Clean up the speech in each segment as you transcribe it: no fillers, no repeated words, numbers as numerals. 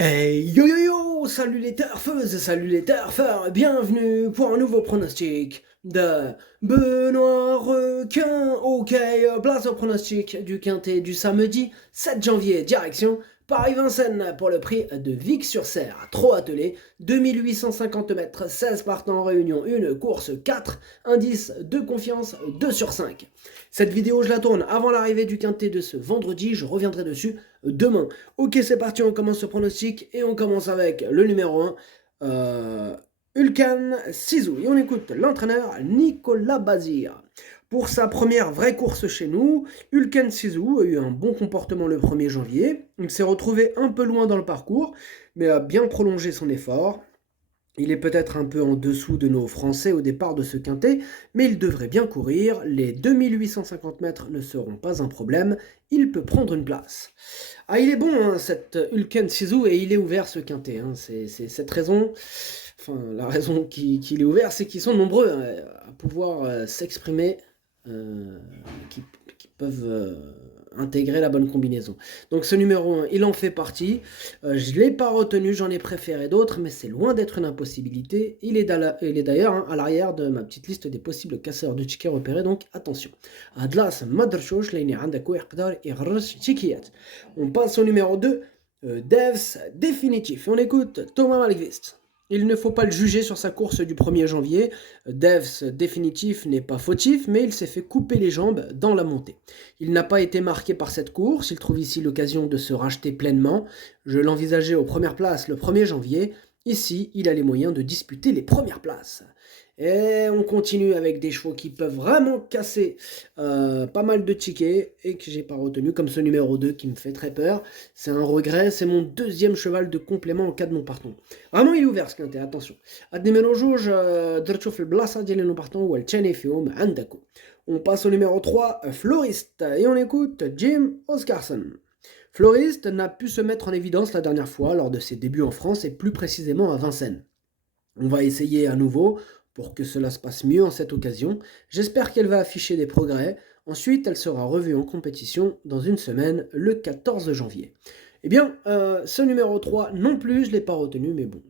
Hey yo yo yo, salut les turfeuses, salut les turfeurs, bienvenue pour un nouveau pronostic de Benoît Requin. Ok, place au pronostic du quintet du samedi 7 janvier, direction Paris-Vincennes pour le prix de Vic-sur-Serre. Trop attelé, 2850 mètres, 16 partants en réunion, une course 4, indice de confiance 2 sur 5. Cette vidéo, je la tourne avant l'arrivée du quintet de ce vendredi, je reviendrai dessus demain. Ok, c'est parti, on commence ce pronostic et on commence avec le numéro 1, Ulkan Sizou. Et on écoute l'entraîneur Nicolas Bazir. Pour sa première vraie course chez nous, Ulkan Sizou a eu un bon comportement le 1er janvier. Il s'est retrouvé un peu loin dans le parcours, mais a bien prolongé son effort. Il est peut-être un peu en dessous de nos Français au départ de ce quintet, mais il devrait bien courir. Les 2850 mètres ne seront pas un problème. Il peut prendre une place. Ah, il est bon, hein, cet Ulken Sizou, et il est ouvert ce quintet. Hein. C'est cette raison, enfin, la raison qu'il est ouvert, c'est qu'ils sont nombreux à pouvoir s'exprimer, euh, qui peuvent intégrer la bonne combinaison. Donc ce numéro 1, il en fait partie. Je ne l'ai pas retenu, j'en ai préféré d'autres, mais c'est loin d'être une impossibilité. Il est d'ailleurs à l'arrière de ma petite liste des possibles casseurs de tickets repérés, donc attention. Adlas Madrachosh, on passe au numéro 2, Devs définitif. Et on écoute Thomas Malgvist. Il ne faut pas le juger sur sa course du 1er janvier. Devs définitif n'est pas fautif, mais il s'est fait couper les jambes dans la montée. Il n'a pas été marqué par cette course, il trouve ici l'occasion de se racheter pleinement. Je l'envisageais aux premières places le 1er janvier. Ici, il a les moyens de disputer les premières places. Et on continue avec des chevaux qui peuvent vraiment casser pas mal de tickets et que j'ai pas retenu, comme ce numéro 2 qui me fait très peur. C'est un regret, c'est mon deuxième cheval de complément en cas de non partant. Vraiment, il est ouvert ce quintet, attention. النمرة جوج درتو في البلاصة ديال النون بارتون هو الثاني فيهم عندكم. On passe au numéro 3, Floriste, et on écoute Jim Oscarson. Floriste n'a pu se mettre en évidence la dernière fois lors de ses débuts en France et plus précisément à Vincennes. On va essayer à nouveau pour que cela se passe mieux en cette occasion. J'espère qu'elle va afficher des progrès. Ensuite, elle sera revue en compétition dans une semaine, le 14 janvier. Eh bien, ce numéro 3 non plus, je ne l'ai pas retenu, mais bon,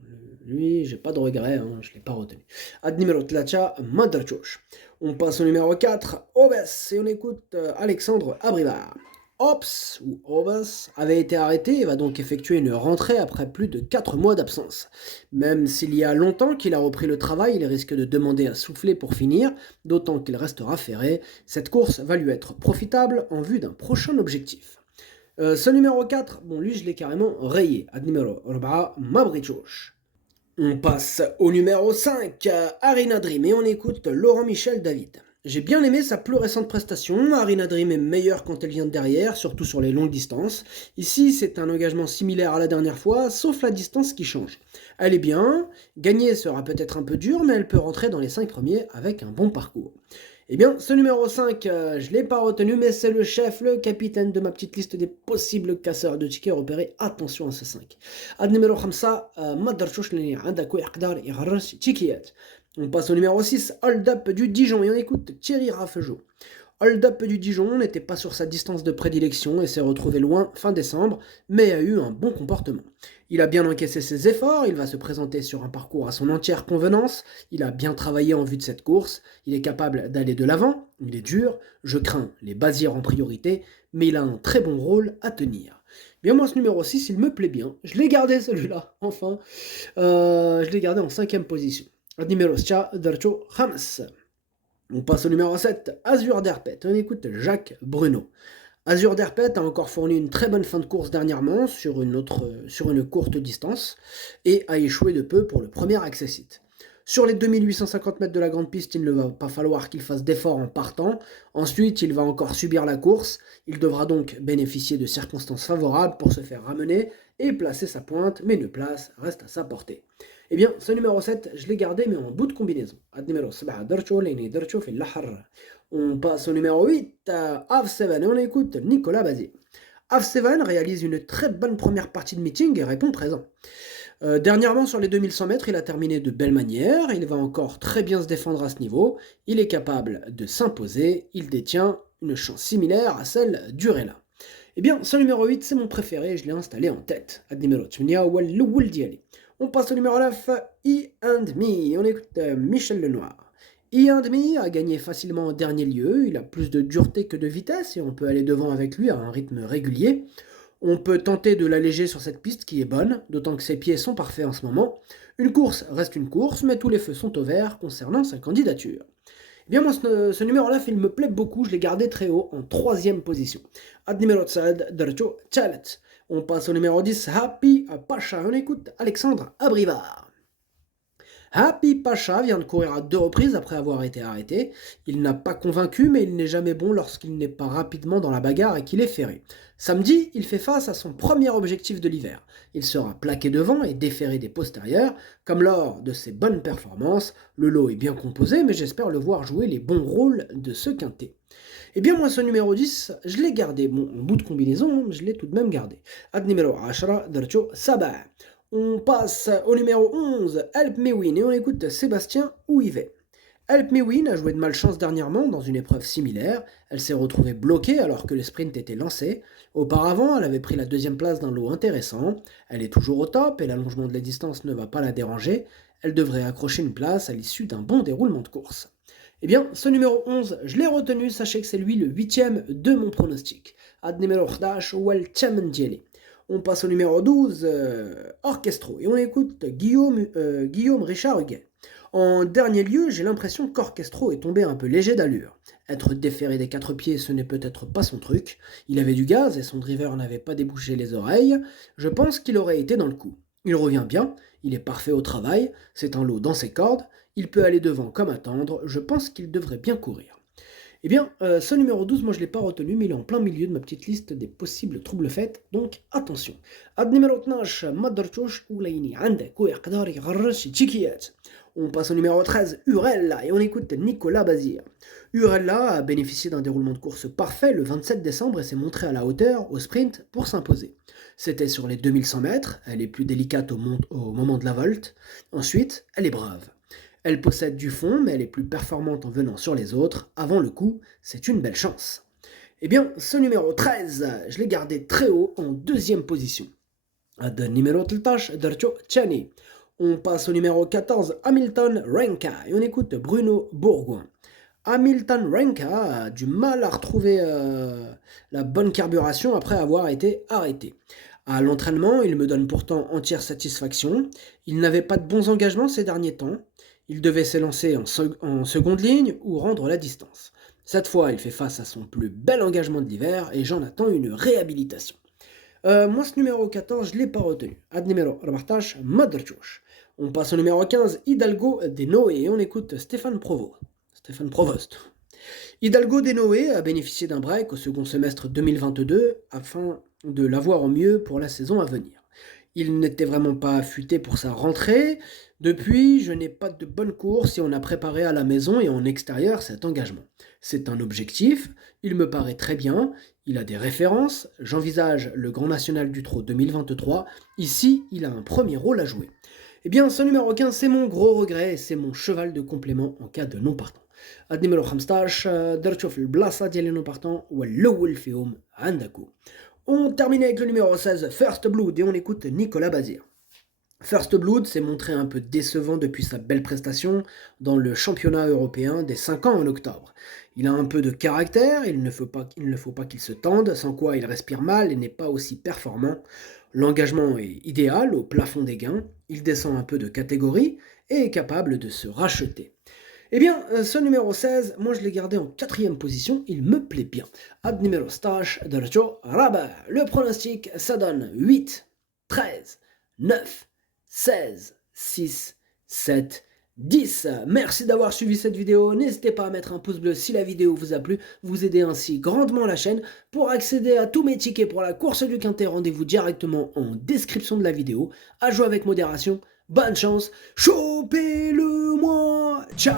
lui, j'ai pas de regret, hein, je ne l'ai pas retenu. Ad numéro 3, Madrachosh. On passe au numéro 4, Obes, et on écoute Alexandre Abrivard. Ops, ou Obes, avait été arrêté et va donc effectuer une rentrée après plus de 4 mois d'absence. Même s'il y a longtemps qu'il a repris le travail, il risque de demander à souffler pour finir, d'autant qu'il restera ferré. Cette course va lui être profitable en vue d'un prochain objectif. Ce numéro 4, bon lui je l'ai carrément rayé. Ad numéro 4, Mabrichosh. On passe au numéro 5, Arina Dream, et on écoute Laurent Michel David. J'ai bien aimé sa plus récente prestation. Arina Dream est meilleure quand elle vient de derrière, surtout sur les longues distances. Ici, c'est un engagement similaire à la dernière fois, sauf la distance qui change. Elle est bien, gagner sera peut-être un peu dur, mais elle peut rentrer dans les 5 premiers avec un bon parcours. Eh bien, ce numéro 5, je ne l'ai pas retenu, mais c'est le chef, le capitaine de ma petite liste des possibles casseurs de tickets repérés. Attention à ce 5. Ad numéro 5, ما درتوش لاني عندك يقدر يغرس تيكيات. On passe au numéro 6, Hold Up du Dijon, et on écoute Thierry Raffegeot. Hold Up du Dijon n'était pas sur sa distance de prédilection et s'est retrouvé loin fin décembre, mais a eu un bon comportement. Il a bien encaissé ses efforts, il va se présenter sur un parcours à son entière convenance, il a bien travaillé en vue de cette course, il est capable d'aller de l'avant, il est dur, je crains les basières en priorité, mais il a un très bon rôle à tenir. Bien moi ce numéro 6, il me plaît bien, je l'ai gardé celui-là, enfin, je l'ai gardé en 5ème position. Numéro 6, Darcho Hamas. On passe au numéro 7, Azur Derpet. On écoute Jacques Bruno. Azur Derpet a encore fourni une très bonne fin de course dernièrement sur une courte distance et a échoué de peu pour le premier accessite. Sur les 2850 mètres de la grande piste, il ne va pas falloir qu'il fasse d'efforts en partant. Ensuite, il va encore subir la course. Il devra donc bénéficier de circonstances favorables pour se faire ramener et placer sa pointe, mais une place reste à sa portée. Eh bien, ce numéro 7, je l'ai gardé, mais en bout de combinaison. On passe au numéro 8, Av7, et on écoute Nicolas Bazir. Av7 réalise une très bonne première partie de meeting et répond présent. Dernièrement, sur les 2100 mètres, il a terminé de belle manière, il va encore très bien se défendre à ce niveau, il est capable de s'imposer, il détient une chance similaire à celle d'Urella. Eh bien, ce numéro 8, c'est mon préféré, je l'ai installé en tête. Ad numéro 8, هو الأول ديالي. On passe au numéro 9, E and Me. On écoute Michel Lenoir. E and Me a gagné facilement en dernier lieu, il a plus de dureté que de vitesse et on peut aller devant avec lui à un rythme régulier. On peut tenter de l'alléger sur cette piste qui est bonne, d'autant que ses pieds sont parfaits en ce moment. Une course reste une course, mais tous les feux sont au vert concernant sa candidature. Eh bien moi, ce numéro-là, il me plaît beaucoup, je l'ai gardé très haut, en troisième position. Ad numéro 9, درجة ثالث. On passe au numéro 10, Happy Pacha. On écoute Alexandre Abrivard. Happy Pacha vient de courir à 2 reprises après avoir été arrêté. Il n'a pas convaincu, mais il n'est jamais bon lorsqu'il n'est pas rapidement dans la bagarre et qu'il est ferré. Samedi, il fait face à son premier objectif de l'hiver. Il sera plaqué devant et déféré des postérieurs. Comme lors de ses bonnes performances, le lot est bien composé, mais j'espère le voir jouer les bons rôles de ce quintet. Eh bien moi ce numéro 10, je l'ai gardé. Bon, en bout de combinaison, je l'ai tout de même gardé. Ad numéro 10, درجة 7. On passe au numéro 11, Help Me Win, et on écoute Sébastien Ouivet. Help Me Win a joué de malchance dernièrement dans une épreuve similaire. Elle s'est retrouvée bloquée alors que le sprint était lancé. Auparavant, elle avait pris la 2e place d'un lot intéressant. Elle est toujours au top et l'allongement de la distance ne va pas la déranger. Elle devrait accrocher une place à l'issue d'un bon déroulement de course. Eh bien, ce numéro 11, je l'ai retenu, sachez que c'est lui le 8e de mon pronostic. Ad numéro 11, Wal Chamendjeli. On passe au numéro 12, Orchestro, et on écoute Guillaume Richard Huguet. En dernier lieu, j'ai l'impression qu'Orchestro est tombé un peu léger d'allure. Être déféré des 4 pieds, ce n'est peut-être pas son truc. Il avait du gaz et son driver n'avait pas débouché les oreilles. Je pense qu'il aurait été dans le coup. Il revient bien, il est parfait au travail, c'est un lot dans ses cordes, il peut aller devant comme attendre, je pense qu'il devrait bien courir. Eh bien, ce numéro 12, moi je ne l'ai pas retenu, mais il est en plein milieu de ma petite liste des possibles troubles faits, donc attention. Ad numéro 12, ما درتوش وليني عندك ويقدر يغرش تشيكيات. On passe au numéro 13, Urella, et on écoute Nicolas Bazir. Urella a bénéficié d'un déroulement de course parfait le 27 décembre et s'est montrée à la hauteur au sprint pour s'imposer. C'était sur les 2100 mètres, elle est plus délicate au moment de la volte. Ensuite, elle est brave. Elle possède du fond, mais elle est plus performante en venant sur les autres. Avant le coup, c'est une belle chance. Eh bien, ce numéro 13, je l'ai gardé très haut en 2e position. Ad numéro 13, درجة Chani. On passe au numéro 14, Hamilton Renka, et on écoute Bruno Bourgoin. Hamilton Renka a du mal à retrouver la bonne carburation après avoir été arrêté. À l'entraînement, il me donne pourtant entière satisfaction. Il n'avait pas de bons engagements ces derniers temps. Il devait s'élancer en seconde ligne ou rendre la distance. Cette fois, il fait face à son plus bel engagement de l'hiver et j'en attends une réhabilitation. Moi, ce numéro 14, je ne l'ai pas retenu. Ad numéro 14, Madrchouch. On passe au numéro 15, Hidalgo de Noé, et on écoute Stéphane Provost. Hidalgo de Noé a bénéficié d'un break au second semestre 2022 afin de l'avoir au mieux pour la saison à venir. Il n'était vraiment pas affûté pour sa rentrée. Depuis, je n'ai pas de bonne course et on a préparé à la maison et en extérieur cet engagement. C'est un objectif, il me paraît très bien, il a des références, j'envisage le Grand National du Trot 2023, ici il a un premier rôle à jouer. Eh bien, ce numéro 15, c'est mon gros regret et c'est mon cheval de complément en cas de non partant. Ad numéro 15, درتو في البلاصة ديال les non partants والأول فيهم عندكو. On termine avec le numéro 16, First Blood, et on écoute Nicolas Bazir. First Blood s'est montré un peu décevant depuis sa belle prestation dans le championnat européen des 5 ans en octobre. Il a un peu de caractère, il ne faut pas qu'il se tende, sans quoi il respire mal et n'est pas aussi performant. L'engagement est idéal, au plafond des gains, il descend un peu de catégorie et est capable de se racheter. Eh bien, ce numéro 16, moi je l'ai gardé en 4e position, il me plaît bien. Ad numéro 16, درجة رابع. Le pronostic, ça donne 8, 13, 9, 16, 6, 7, 10. Merci d'avoir suivi cette vidéo. N'hésitez pas à mettre un pouce bleu si la vidéo vous a plu. Vous aidez ainsi grandement la chaîne. Pour accéder à tous mes tickets pour la course du Quintet, rendez-vous directement en description de la vidéo. À jouer avec modération. Bonne chance. Chopez-le-moi. Ciao.